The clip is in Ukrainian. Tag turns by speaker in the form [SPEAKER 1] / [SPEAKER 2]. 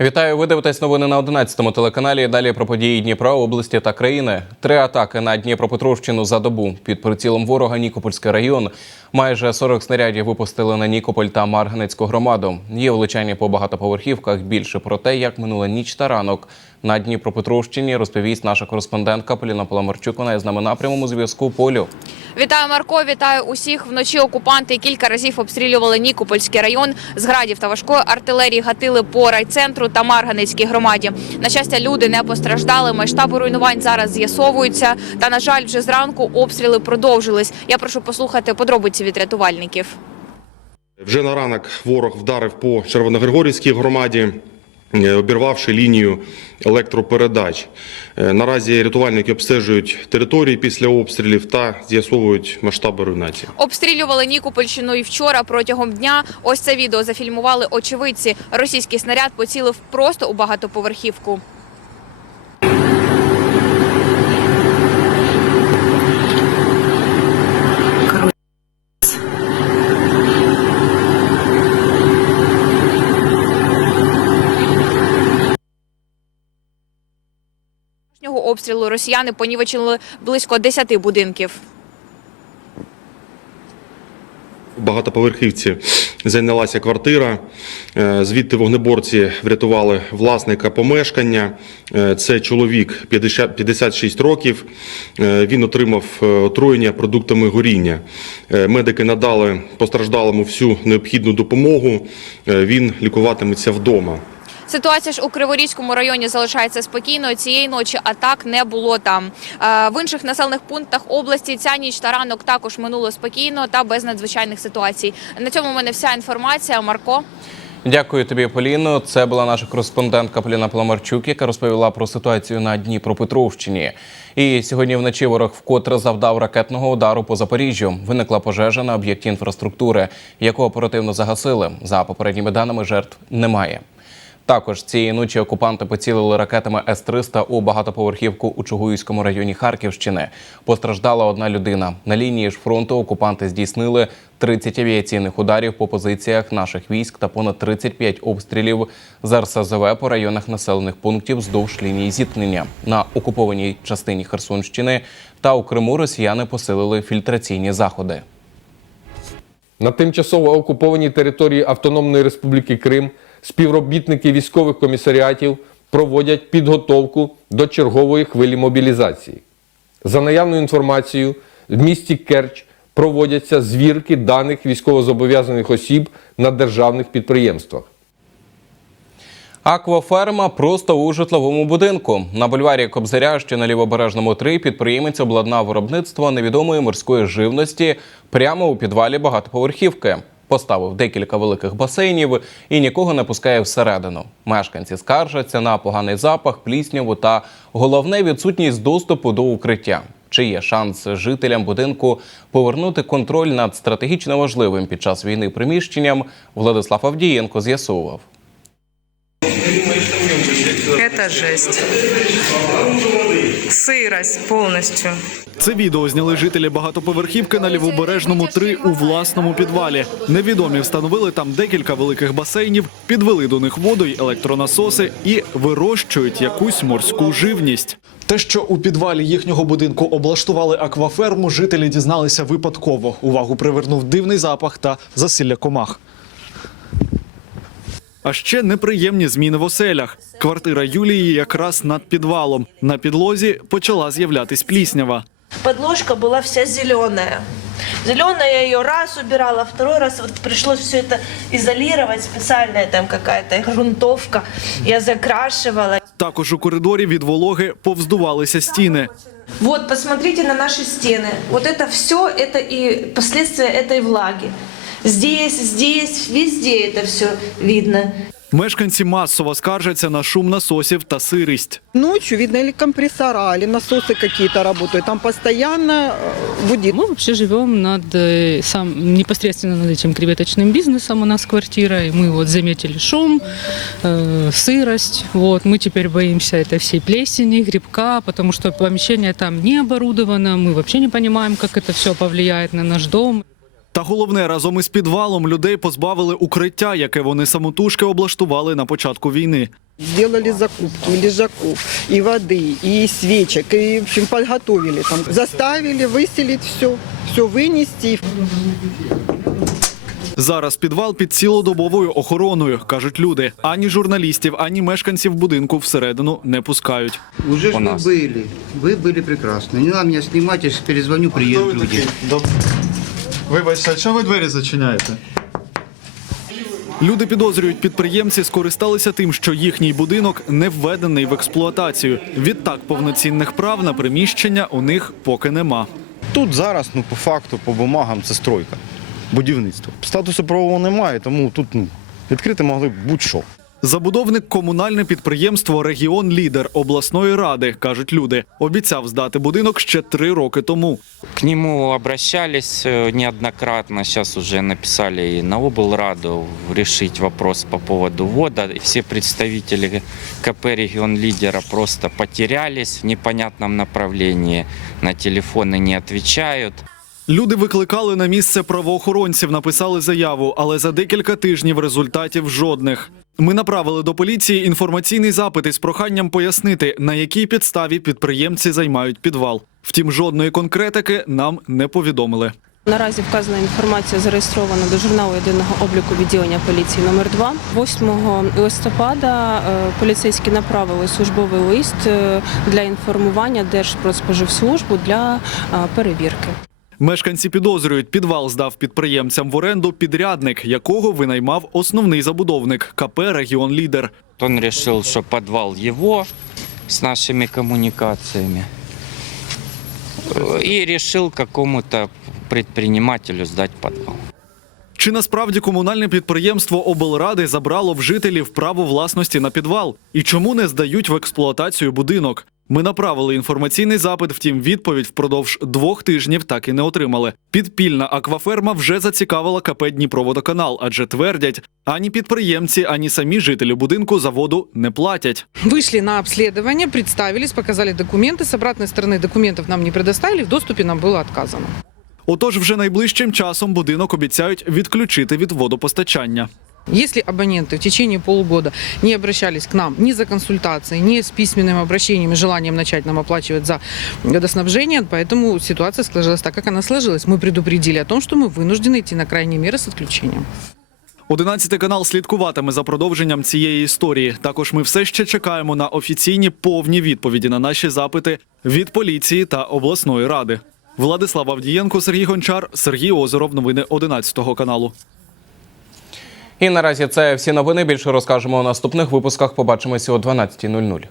[SPEAKER 1] Вітаю, ви дивитесь новини на 11-му телеканалі. Далі про події Дніпра, області та країни. Три атаки на Дніпропетровщину за добу. Під прицілом ворога Нікопольський район. Майже 40 снарядів випустили на Нікополь та Марганецьку громаду. Є влучання по багатоповерхівках. Більше про те, як минула ніч та ранок на Дніпропетровщині, розповість наша кореспондентка Поліна Паламарчук. Вона є з нами на прямому зв'язку. Полю.
[SPEAKER 2] Вітаю, Марко. Вітаю усіх. Вночі окупанти кілька разів обстрілювали Нікопольський район. З градів та важкої артилерії гатили по райцентру та Марганецькій громаді. На щастя, люди не постраждали. Масштаби руйнувань зараз з'ясовуються. Та на жаль, вже зранку обстріли продовжились. Я прошу послухати подробиці від рятувальників.
[SPEAKER 3] Вже на ранок ворог вдарив по Червоногригорівській громаді, обірвавши лінію електропередач. Е, Наразі рятувальники обстежують території після обстрілів та з'ясовують масштаби руйнації.
[SPEAKER 2] Обстрілювали Нікопольщину і вчора протягом дня. Ось це відео зафільмували очевидці. Російський снаряд поцілив просто у багатоповерхівку. Сьогоднішнього обстрілу росіяни понівечили близько 10 будинків.
[SPEAKER 3] Багатоповерхівці зайнялася квартира. Е, Звідти вогнеборці врятували власника помешкання. Е, Це чоловік 50 56 років. Е, Він отримав отруєння продуктами горіння. Медики надали постраждалому всю необхідну допомогу. Він лікуватиметься вдома.
[SPEAKER 2] Ситуація ж у Криворізькому районі залишається спокійною. Цієї ночі атак не було там. Е, В інших населених пунктах області ця ніч та ранок також минуло спокійно та без надзвичайних ситуацій. На цьому в мене вся інформація. Марко.
[SPEAKER 1] Дякую тобі, Поліно. Це була наша кореспондентка Поліна Паламарчук, яка розповіла про ситуацію на Дніпропетровщині. І сьогодні вночі ворог вкотре завдав ракетного удару по Запоріжжю. Виникла пожежа на об'єкті інфраструктури, яку оперативно загасили. За попередніми даними жертв немає. Також цієї ночі окупанти поцілили ракетами С-300 у багатоповерхівку у Чугуївському районі Харківщини. Постраждала одна людина. На лінії ж фронту окупанти здійснили 30 авіаційних ударів по позиціях наших військ та понад 35 обстрілів з РСЗВ по районах населених пунктів вздовж лінії зіткнення. На окупованій частині Херсонщини та у Криму росіяни посилили фільтраційні заходи.
[SPEAKER 4] На тимчасово окупованій території Автономної Республіки Крим співробітники військових комісаріатів проводять підготовку до чергової хвилі мобілізації. За наявною інформацією, в місті Керч проводяться звірки даних військовозобов'язаних осіб на державних підприємствах.
[SPEAKER 1] Акваферма просто у житловому будинку. На бульварі Кобзаря, що на лівобережному 3, підприємець обладнав виробництво невідомої морської живності прямо у підвалі багатоповерхівки. Поставив декілька великих басейнів і нікого не пускає всередину. Мешканці скаржаться на поганий запах, плісняву та головне відсутність доступу до укриття. Чи є шанс жителям будинку повернути контроль над стратегічно важливим під час війни приміщенням? Владислав Авдієнко з'ясовував.
[SPEAKER 5] Это жесть. Сырость полностью.
[SPEAKER 6] Це відео зняли жителі багатоповерхівки на лівобережному 3 у власному підвалі. Невідомі встановили там декілька великих басейнів, підвели до них воду й електронасоси і вирощують якусь морську живність.
[SPEAKER 7] Те, що у підвалі їхнього будинку облаштували акваферму, жителі дізналися випадково. Увагу привернув дивний запах та засилля комах.
[SPEAKER 6] А ще неприємні зміни в оселях. Квартира Юлії якраз над підвалом. На підлозі почала з'являтись пліснява.
[SPEAKER 8] Подложка была вся зеленая. Зеленая я ее раз убирала, второй раз вот пришлось все это изолировать, специальная там какая-то грунтовка. Я закрашивала.
[SPEAKER 6] Також у коридорі від вологи повздувалися стіни.
[SPEAKER 8] Вот, посмотрите на наши стены. Вот это все, это и последствия этой влаги. Здесь, здесь, везде это все видно.
[SPEAKER 6] Мешканці масово скаржаться на шум насосів та сирість.
[SPEAKER 9] Ночью, видно, или компрессора, или насосы какие-то работают. Там постоянно э, гудит.
[SPEAKER 10] Мы вообще живем над э, сам непосредственно над этим креветочным бизнесом у нас квартира, и мы вот заметили шум, э, сырость. Вот мы теперь боимся этой всей плесени, грибка, потому что помещение там не оборудовано, мы вообще не понимаем, как это все повлияет на наш дом.
[SPEAKER 6] Та головне, разом із підвалом людей позбавили укриття, яке вони самотужки облаштували на початку війни.
[SPEAKER 9] Сделали закупки и лежаков, и воды, и свечек, и, в общем, подготовили там. Заставили выселить все, все вынести.
[SPEAKER 6] Зараз підвал під цілодобовою охороною, кажуть люди. Ані журналістів, ані мешканців будинку всередину не пускають.
[SPEAKER 11] Уже ж вы были. Вы были прекрасны. Не надо меня снимать, я сейчас перезвоню, приедут люди.
[SPEAKER 7] Вибачте, а чого ви двері зачиняєте?
[SPEAKER 6] Люди підозрюють, підприємці скористалися тим, що їхній будинок не введений в експлуатацію. Відтак повноцінних прав на приміщення у них поки нема.
[SPEAKER 12] Тут зараз, ну, по факту, по бумагам, це стройка, будівництво. Статусу правового немає, тому тут ну, відкрити могли б будь-що.
[SPEAKER 6] Забудовник комунальне підприємство Регіон Лідер обласної ради кажуть люди. Обіцяв здати будинок ще три роки тому.
[SPEAKER 13] К нему обращались э, неоднократно, сейчас уже написали и на облраду решить вопрос по поводу ввода. Все представители КП «Регион Лидера» просто потерялись в непонятном направлении, на телефоны не отвечают.
[SPEAKER 6] Люди викликали на місце правоохоронців, написали заяву, але за декілька тижнів результатів жодних. Ми направили до поліції інформаційний запит із проханням пояснити, на якій підставі підприємці займають підвал. Втім, жодної конкретики нам не повідомили.
[SPEAKER 5] Наразі вказана інформація зареєстрована до журналу єдиного обліку відділення поліції номер 2 8 листопада е, поліцейські направили службовий лист е, для інформування Держпродспоживслужбу для е, перевірки.
[SPEAKER 6] Мешканці підозрюють, підвал здав підприємцям в оренду підрядник, якого винаймав основний забудовник КП Регіон Лідер.
[SPEAKER 13] Он решил, что подвал его с нашими коммуникациями. Э, И решил какому-то предпринимателю сдать подвал.
[SPEAKER 6] Чи насправді комунальне підприємство облради забрало в жителів право власності на підвал? І чому не здають в експлуатацію будинок? Ми направили інформаційний запит, втім, відповідь впродовж двох тижнів так і не отримали. Підпільна акваферма вже зацікавила КП Дніпроводоканал, адже твердять, ані підприємці, ані самі жителі будинку за воду не платять.
[SPEAKER 10] Вышли на обследование, представились, показали документы. С обратной стороны документов нам не предоставили, в доступе нам было отказано.
[SPEAKER 6] Отож, вже найближчим часом будинок обіцяють відключити від водопостачання.
[SPEAKER 10] Если абоненты в течение полугода не обращались к нам ни за консультацией, ни с письменным обращением и желанием начать нам оплачивать за водоснабжение, поэтому ситуация сложилась так, как она сложилась. Мы предупредили о том, что мы вынуждены идти на крайние меры с отключением.
[SPEAKER 6] 11 канал слідкуватиме за продовженням цієї історії. Також ми все ще чекаємо на офіційні повні відповіді на наші запити від поліції та обласної ради. Владислав Авдієнко, Сергій Гончар, Сергій Озеров. Новини 11 каналу.
[SPEAKER 1] І наразі це всі новини. Більше розкажемо у наступних випусках. Побачимося о 12.00.